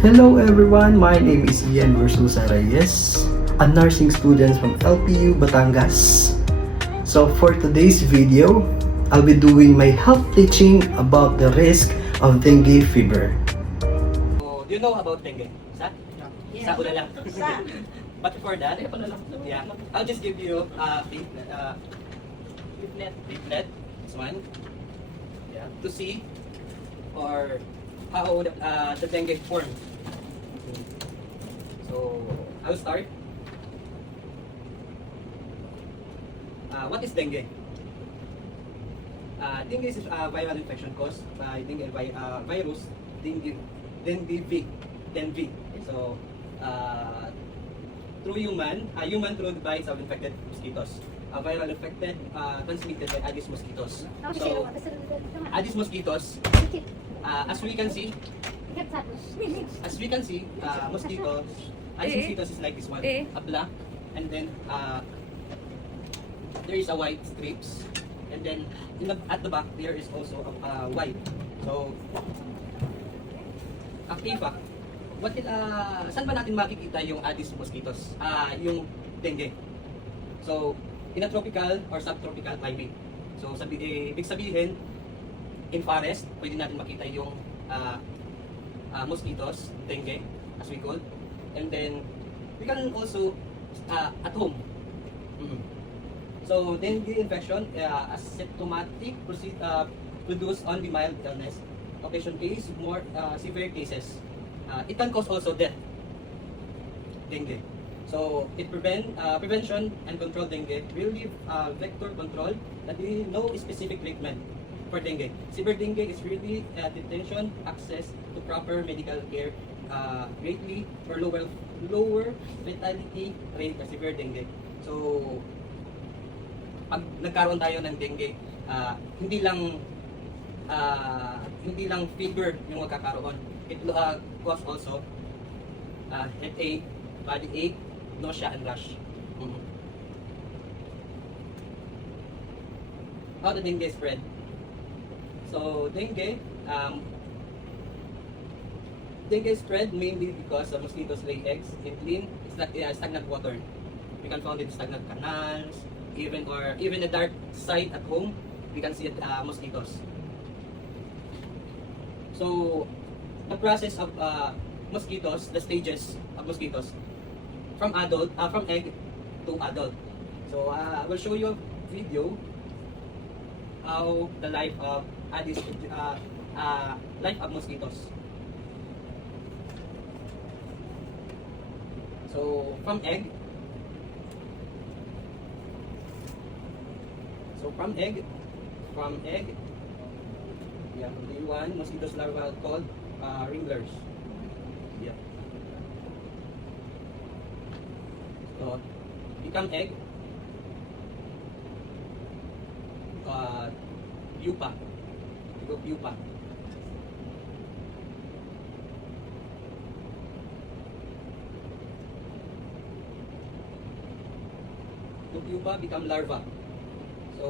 Hello everyone, my name is Ian Versusa Reyes, a nursing student from LPU Batangas. So for today's video, I'll be doing my health teaching about the risk of dengue fever. So, do you know about dengue? Sa ulala. Sa. But before that, yeah, I'll just give you a leaflet, this one, yeah, to see or how the dengue forms. So, I'll start. What is dengue? Dengue is a viral infection caused by dengue virus, dengue. So, through human through the bites of infected mosquitoes. A viral infected transmitted by Aedes mosquitoes. So, Aedes mosquitoes, as we can see, mosquitoes, Aedes mosquitoes is like this one, a black, and then there is a white strips, and then at the back there is also a white. So, Activa. Saan ba natin makikita yung Aedes mosquitoes? Yung dengue. So, in a tropical or subtropical climate. So, ibig sabihin, in forest, pwede natin makita yung mosquitoes, dengue, as we call. And then, we can also at home. So, dengue infection, asymptomatic, produce only mild illness. Occasion case, more severe cases. It can cause also death, dengue. So, prevention and control dengue will give vector control that we know specific treatment for dengue. Severe dengue is really detention, access to proper medical care greatly for lower fatality rate for severe dengue. So, pag nagkaroon tayo ng dengue, hindi lang fever yung magkakaroon. It cause also headache, body ache, nausea, and rash. How the dengue spread? So dengue spread mainly because mosquitoes lay eggs in clean, stagnant water. We can find it in stagnant canals, even a dark site at home. We can see mosquitoes. So, the process of mosquitoes, the stages of mosquitoes, from egg to adult. So, I will show you a video how the life of mosquitoes. So, from egg, yeah, day one, mosquitoes larvae called wranglers. Yeah. So, become egg. Pupa. Pupa. The pupa become larva. So,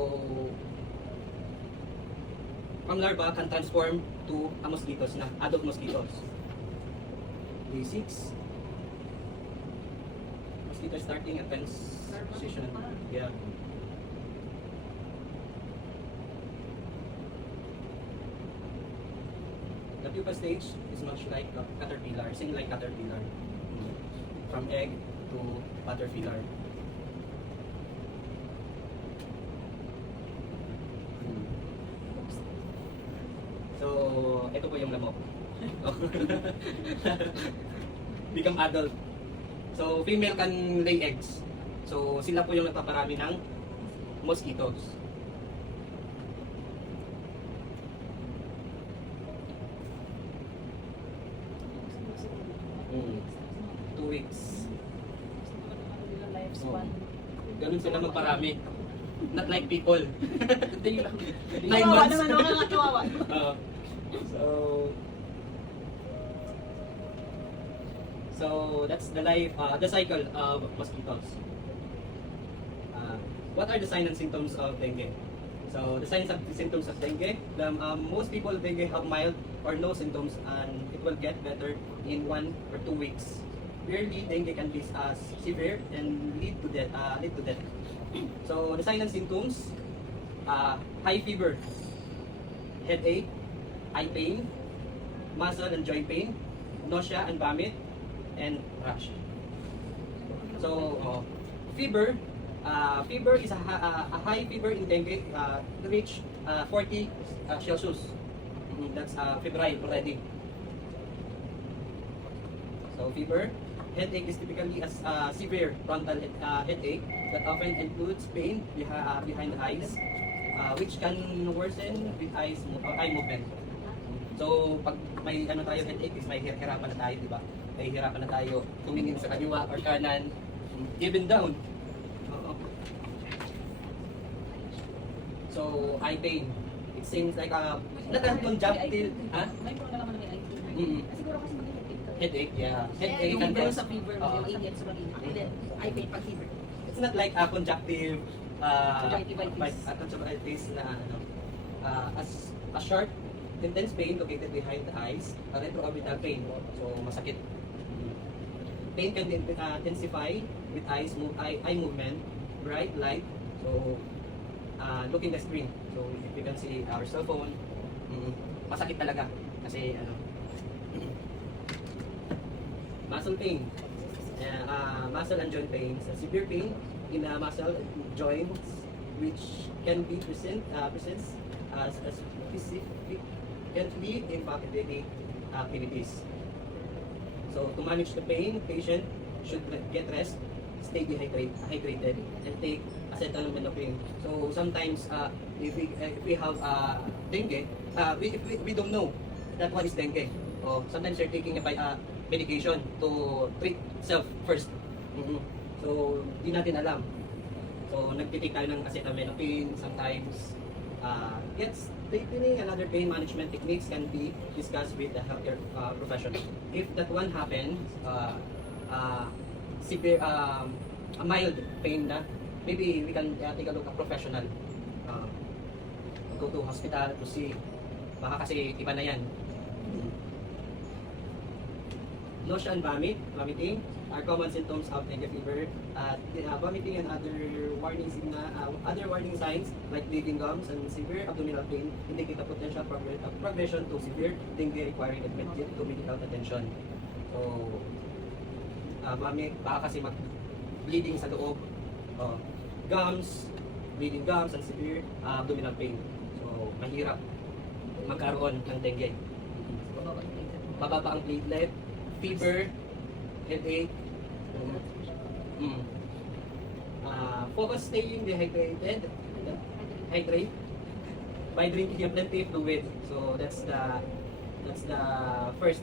from larva can transform to mosquitoes na, adult mosquitoes. Day 6. Mosquito starting at position. Yeah. The pupa stage is much like a caterpillar, same like caterpillar. From egg to caterpillar. So, ito po yung lamok. Become adult. So, female can lay eggs. So, sila po yung nagpaparami ng mosquitoes. Mm. 2 weeks. Oh. Ganun sila magparami. Not like people. 9 months. So that's the life, the cycle of mosquitoes. What are the signs and symptoms of dengue? So the signs and symptoms of dengue, most people dengue have mild or no symptoms, and it will get better in 1 or 2 weeks. Rarely, dengue can be severe and lead to death. So the signs and symptoms: high fever, headache, eye pain, muscle and joint pain, nausea and vomit, and rash. So fever. Fever is a high fever in dengue reach 40 Celsius. That's febrile already. So fever. Headache is typically a severe frontal headache that often includes pain behind the eyes, which can worsen with eye movement. So pag may tayo headache is may hirapan na tayo, di ba? May hirapan na tayo tumingin sa kaliwa or kanan, even down. So eye pain. It seems like not a conjunctive, May po na naman may IT. Siguro kasi mag-headache ka. headache, yeah. Headache Yung and pero then, sa fever, yung alien sa kanina. And then, eye pain pag fever. it's not like a conjunctive Conjunctivitis. conjunctivitis na as a short intense pain located behind the eyes, a retroorbital pain. So masakit. Pain can intensify with eye movement, bright light. So looking the screen. So if you can see our cell phone, masakit talaga kasi muscle pain, muscle and joint pains, severe pain in muscle joints, which can be presents as significantly impacted activities. So to manage the pain, patient should get rest, stay hydrated, and take acetaminophen. So sometimes if we have dengue, we don't know that what is dengue. Or sometimes you're taking a medication to treat self first. So di natin alam. So nagtitake tayo ng acetaminophen sometimes. Yes, taking another pain management techniques can be discussed with the healthcare professional. If that one happens, severe, a mild pain na, maybe we can take a look at professional. Go to hospital to see. Baka kasi iba na yan. Nausea and vomiting are common symptoms of dengue fever. Vomiting and other warning signs like bleeding gums and severe abdominal pain indicate a potential progression to severe dengue requiring immediate to medical attention. So, vomit, baka kasi bleeding sa loob, bleeding gums and severe abdominal pain. So, mahirap magkaroon ng dengue. Mababa ang platelet, fever, headache, focus staying dehydrated, hydrate by drinking plenty of fluid. So that's the first.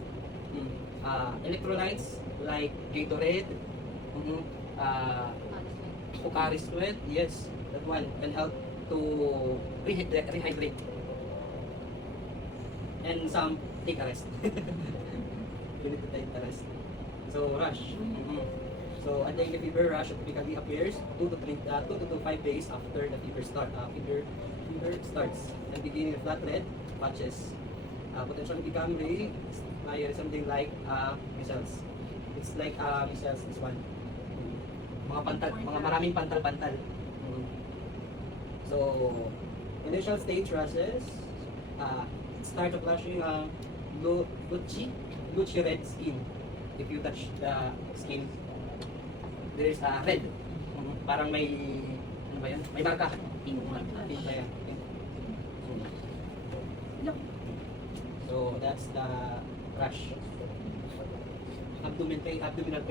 Electrolytes like Gatorade, Pocari Sweat, yes, that one can help to rehydrate. And some take a rest. You need to take a rest. So rash. So a dengue fever rash typically appears 2 to 5 days after the fever starts and beginning of flat red patches. Potentially become something like measles. It's like measles. This one. Mga maraming pantal-pantal. So initial stage rashes. Start of flushing blotchy red skin. If you touch the skin, there is a red. Parang may, ano ba yan? May marka. Pink ba yan? Pink. So that's the rash. Abdominal pain. Abdominal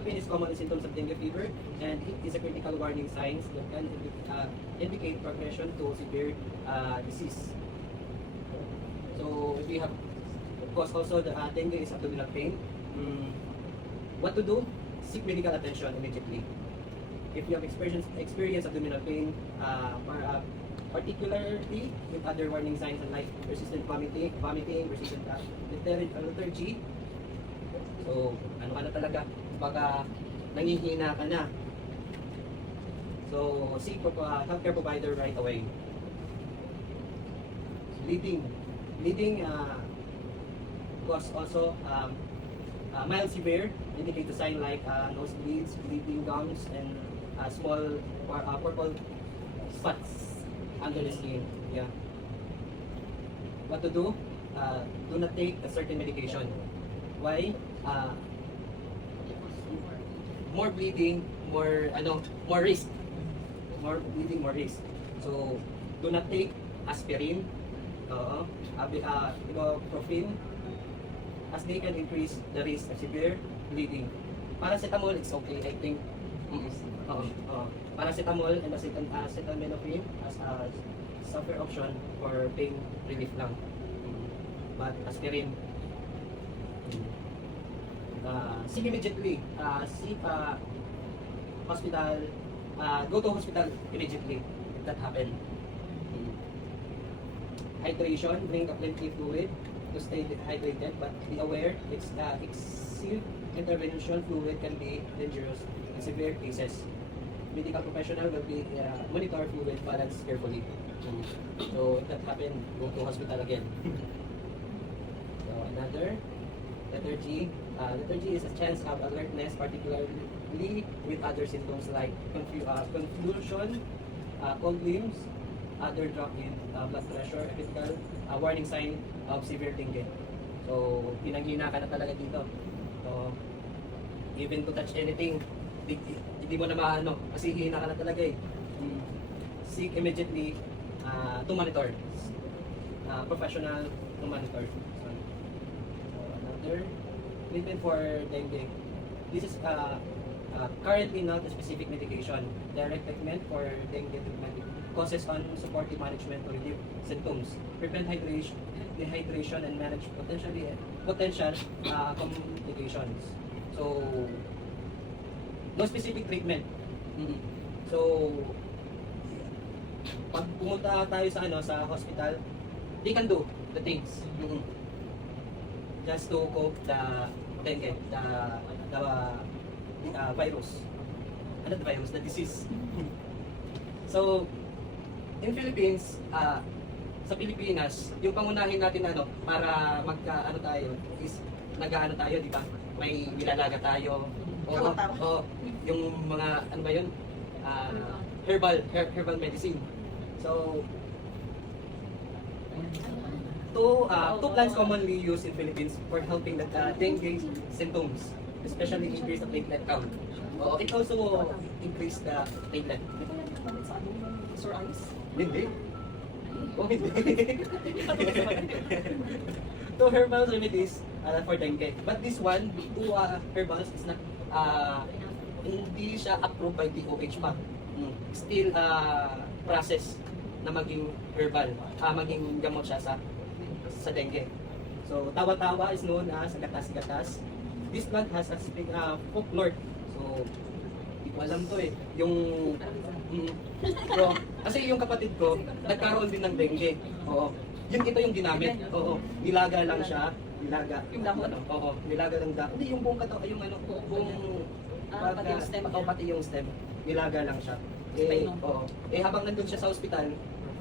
pain is common symptoms of dengue fever, and it is a critical warning signs that can indicate progression to severe disease. So we have, of course, also the dengue is abdominal pain. What to do? Seek medical attention immediately. If you have experienced abdominal pain, particularly with other warning signs like persistent vomiting, persistent lethargy. So ano ka na talaga? Baka nangihina ka na. So, seek healthcare provider right away. Bleeding. Bleeding was also mild severe, indicate the sign like nosebleeds, bleeding gums, and small purple spots under the skin. Yeah. What to do? Do not take a certain medication. Why? More bleeding, more risk. More bleeding, more risk. So, do not take aspirin, ibuprofen, as they can increase the risk of severe bleeding. Paracetamol, it's okay, I think. Paracetamol and acetaminophen as a safer option for pain relief lang. But aspirin, seek immediately. Seek hospital. Go to hospital immediately if that happen. Hydration, drink plenty fluid to stay hydrated, but be aware excessive intervention fluid can be dangerous in severe cases. Medical professional will be monitor fluid balance carefully. So if that happen, go to hospital again. So another, letter G. Letter G is a chance of alertness, particularly with other symptoms like confusion, cold limbs, other drop in blood pressure, a typical warning sign of severe dengue. So, pinanghina ka na talaga dito. So, even to touch anything, hindi mo na maano, kasi hina ka na talaga eh. Seek immediately to monitor. Professional to monitor. So, another treatment for dengue. This is currently not a specific medication. Direct treatment for dengue treatment causes on supportive management to relieve symptoms, prevent dehydration, and manage potential complications. So, no specific treatment. So, pag pumunta tayo sa hospital, they can do the things. Just to cope the dengue, the virus. Ano the virus? The disease. So, in Philippines, sa Pilipinas, yung pangunahin natin para tayo is tayo, di ba? May nilalaga tayo. O yung mga herbal medicine. So two plants commonly used in Philippines for helping the dengue symptoms, especially increase the platelet count. It also increase the platelet. Sore eyes? Hindi. Hindi. Two herbal remedies for dengue. But this one, two herbals is not, hindi siya approved by DOH pa. Still process na maging herbal, maging gamot siya sa dengue. So, tawa-tawa is known as gatas-gatas. This plant has a folklore. So, hindi ko alam to eh. Kasi yung kapatid ko, nagkaroon din ng dengue. Oo. Ito yung ginamit. Oo. Nilaga lang siya. Nilaga. Yung dahon? Oo. Nilaga lang dahon. Hindi yung buong yung buong pati yung stem. Pati yung stem. Nilaga lang siya. Ay, no. Oo. Habang nandun siya sa ospital,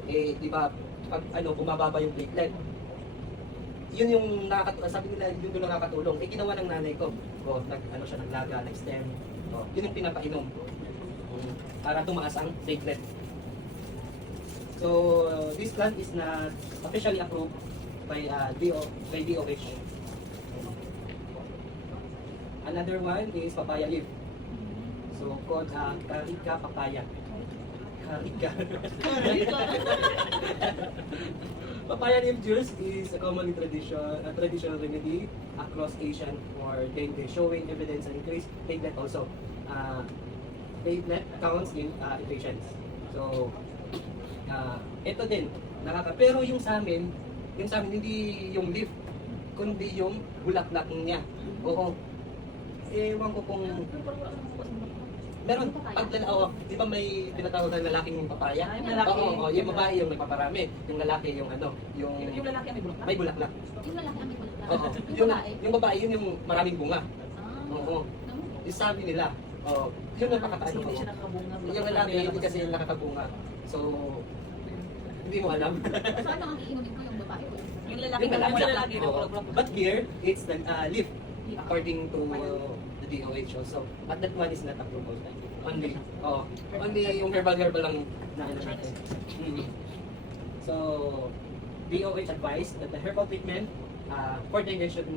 di ba, pag bumababa yung platelet, yun yung sabi nila, yun yung nakakatulong. Ginawa ng nanay ko. Siya naglaga, nag-stem. Yun yung pinapainom. Para tumaas ang platelet. So, this plant is not officially approved by DOH. Another one is papaya leaf. So, called Carica papaya. Carica. Papaya leaf juice is a commonly traditional remedy across Asia for dengue, showing evidence of increased platelet also. Platelet counts in patients. So, ito din, pero yung sa amin hindi yung leaf, kundi yung bulaklak niya. Oo. Ewan ko kung meron, di ba may tinatawag na lalaking papaya? Yung lalaki. Oo, yung babae yung nagpaparami, yung lalaki yung Yung lalaki may bulaklak? may bulaklak. Yung lalaki may bulaklak? Oo. Yung babae? Yung babae yun yung maraming bunga. Ah. Oo. Sabi nila, Oh, yun ang nakakaano Kasi ko. hindi siya nakabunga. Yung lalaki, hindi kasi yung nakakabunga. So, hindi mo alam. So ano ang iinumin ko yung babae ko? Yung lalaki Yung yung lalaki. Oo. But here, it's the leaf, according to the DOH also. But that one is not approved. Only, only yung herbal lang na ano natin. So, DOH advised that the herbal treatment for dengue should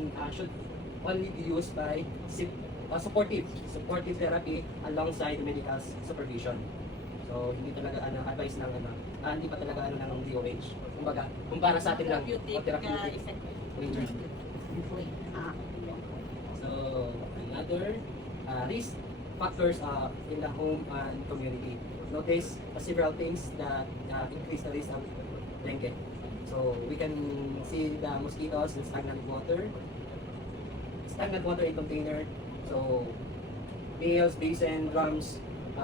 only be used by supportive therapy alongside medical supervision. So, hindi talaga advice ng hindi pa talaga ng DOH. Kumbaga, kumpara sa atin lang, therapeutic. So, another risk factors in the home and community. Notice several things that increase the risk of dengue. So, we can see the mosquitoes and stagnant water in container. So, pails, basin, drums,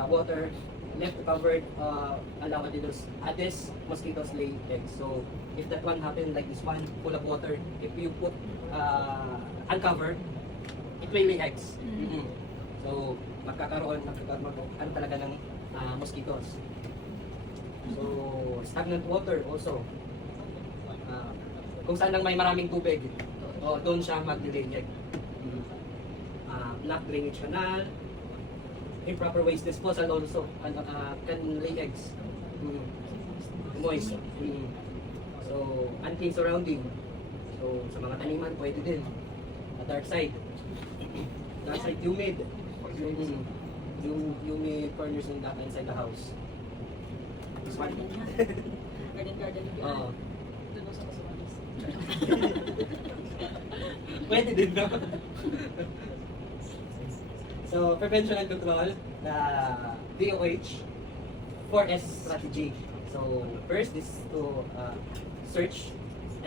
water left covered allow Aedes mosquitoes lay eggs. So, if that one happened like this one, full of water, if you put uncovered, it will lay eggs. So, magkakaroon talaga ng mosquitoes. So, stagnant water also. Kung saan lang may maraming tubig, doon siya mag-lay egg. Block drainage canal, improper waste disposal also can lay eggs. Moist. So, unclean surrounding. So, sa mga taniman, pwede din. Dark side. Dark side, humid. Humid corners inside the house. This one. Garden. Oo. Doon sa kasuwalis. Pwede din no? So, prevention and control, the DOH 4S strategy. So, first is to search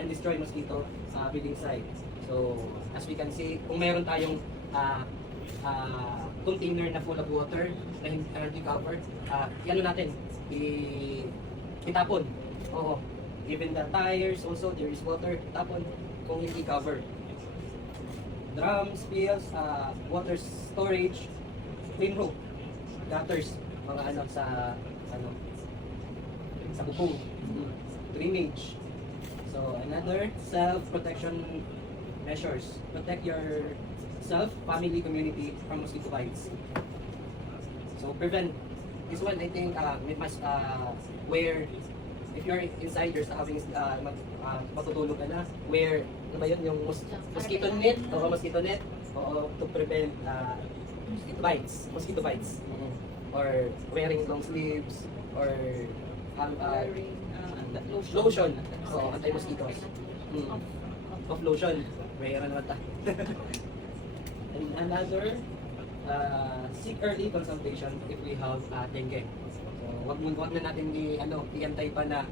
and destroy mosquito breeding sites. So, as we can see, kung meron tayong container na full of water na hindi covered, ano natin, itapon. Oo. Even the tires also, there is water, itapon kung hindi covered. Drums, pails, water storage, clean room, gutters, mga sa bubong, drainage. So another self-protection measures. Protect yourself, family, community from mosquito bites. So prevent. This one I think we must wear. If you're inside, you're having matutulog ka na, wear, ano ba yun, yung mosquito net, to prevent mosquito bites. Or wearing long sleeves, or lotion, so anti-mosquitoes. Of lotion, mayroon naman tayo. And another, seek early consultation if we have dengue. Wag na natin iantay pa na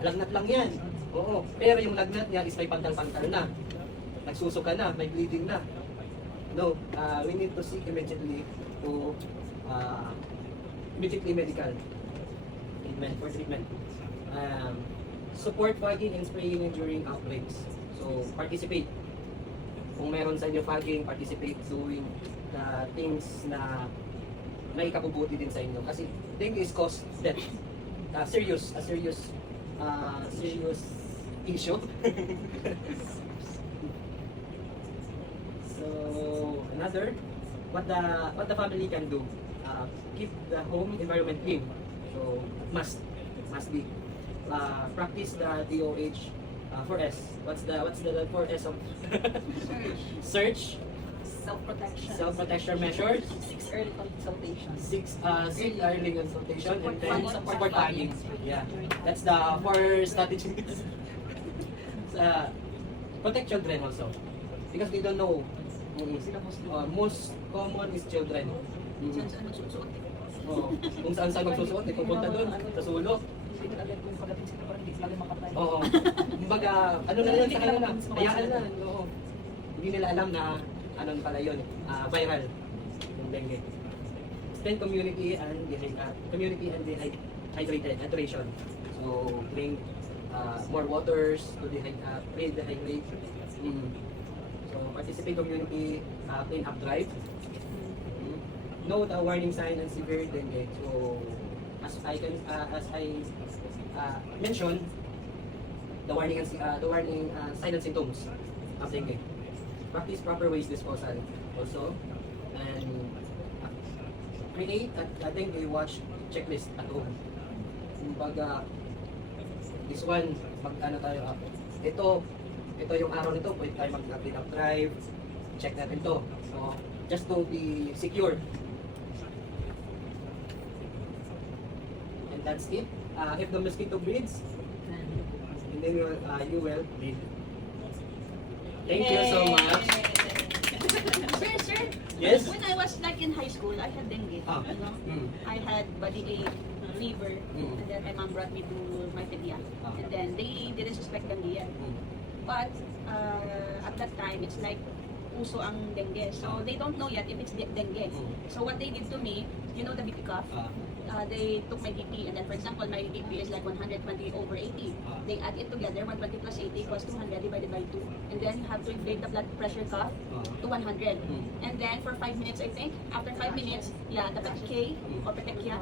lagnat lang yan. Oo. Pero yung lagnat niya is may pantal-pantal na. Nagsusuka na, may bleeding na. No, we need to seek immediately medical treatment. Support fogging and spraying during outbreaks. So, participate. Kung meron sa inyo fogging, participate doing the things na may ikabubuti din sa inyo. Kasi dengue is cause death. Serious issue. So another, what the family can do, keep the home environment clean. So must be practice the DOH 4S. What's the 4S of search, self-protection measures, 6 early consultation. seek early consultation, and then support tagging. Yeah, that's the 4 strategies. Protect children also, because we don't know. Most common is children. Saan magsusuot? Kung saan magsusuot, pupunta doon sa sulok. Hindi agad kung pagdating sila parang hindi lagi makapay. Oo. Kumbaga, ano na lang sa kanila, hayaan na. Oo. Hindi nila alam na pala yun, viral yung dengue. Spend community and hydration. So, drink more waters to rehydrate. So, So participate community clean up drive. Note the warning sign and severe dengue. So as I mentioned, the warning sign and symptoms of dengue. Practice proper waste disposal also, and create a dengue watch checklist at home. Kumbaga, this one, mag-ano tayo, ito yung araw nito, pwede tayo mag-clean up drive, check natin to. So, just to be secure. And that's it. If the mosquito breeds, and then you will breed. Thank you so much. Sir, Yes? when I was like in high school, I had dengue. Ah. You know? Mm. I had body ache, fever, Mm. and then my mom brought me to my pedia. Ah. And then they didn't suspect dengue yet. Mm. But at that time, it's like uso ang dengue. So they don't know yet if it's dengue. Mm. So what they did to me, you know the BP cuff? They took my BP, and then for example, my BP is like 120/80. They add it together, 120 plus 80 equals 200 divided by 2. And then you have to inflate the blood pressure cuff to 100. And then for 5 minutes, I think, after 5 minutes, the PK or petechia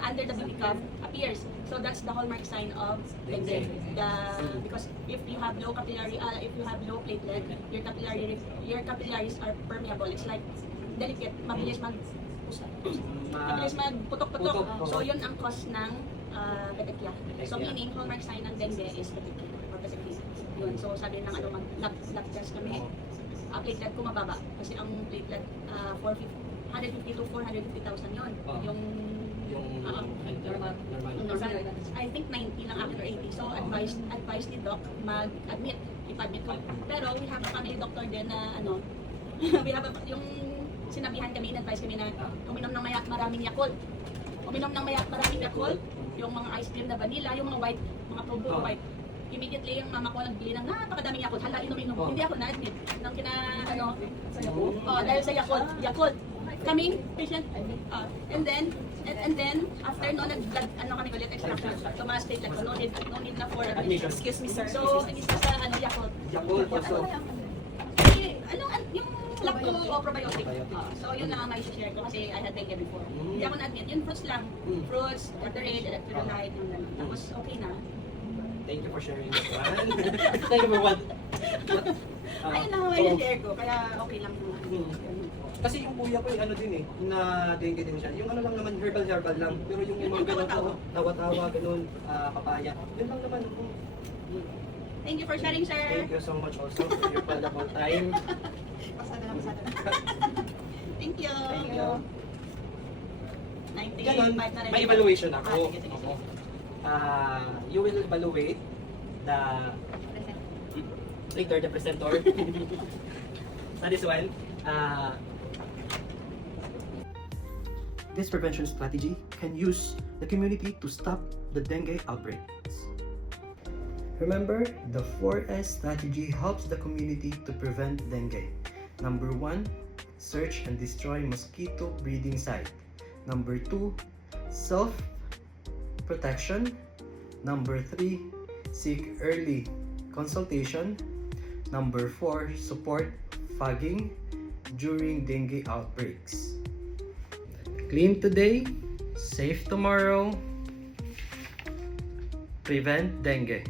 under the BP cuff appears. So that's the hallmark sign of dengue. Because if you have low capillary, if you have low platelet, your capillaries are permeable. It's like delicate, mabilis mabilis magputok-putok. Putok. So yun ang cause ng petechia. So meaning hallmark sign ng dengue is petechia or petechia. Yun. So sabi ng lab test kami, platelet ko mababa kasi ang platelet 150 to 450,000 yun. Yung Normal. I think 90 lang after 80. So advised ni doc ipa-admit ko. Pero we have a family doctor din na we have yung sinabihan kami, in-advise kami na uminom ng maraming Yakult. Maraming Yakult, yung mga ice cream na vanilla, yung mga white, mga probo white. Immediately yung mama ko nagbili ng napakadaming Yakult. Hala, inom. Hindi ako na-admit. Nang dahil sa Yakult. Kami, patient. And then, after no, kami ulit extraction. Tumaas platelet ko, no need na for admission. Excuse me, sir. So, isa sa Yakult. Yakult also. Yung lacto o probiotic. So yun lang ang may share ko kasi I had dengue before. Hindi ako na-admit. Yung fruits lang. Fruits, Gatorade, electrolyte, yung gano'n. Tapos okay na. Thank you for sharing this one. Thank you for what? Ayun lang ang may share ko. Kaya okay lang naman. Kasi yung kuya ko, din na dengue din siya. Yung lang naman, herbal lang. Pero yung mga ganun, tawa-tawa, ganun, papaya. Yun lang naman. Thank you for sharing, sir. Thank you so much also for your valuable time. Pasada na. Thank you. Thank you. 95 Ganon, na rin. may evaluation ako. Sige. You will evaluate the later the presenter. So this one, This prevention strategy can use the community to stop the dengue outbreaks. Remember, the 4S strategy helps the community to prevent dengue. Number 1, search and destroy mosquito breeding site. Number 2, self-protection. Number 3, seek early consultation. Number 4, support fogging during dengue outbreaks. Clean today, safe tomorrow, prevent dengue.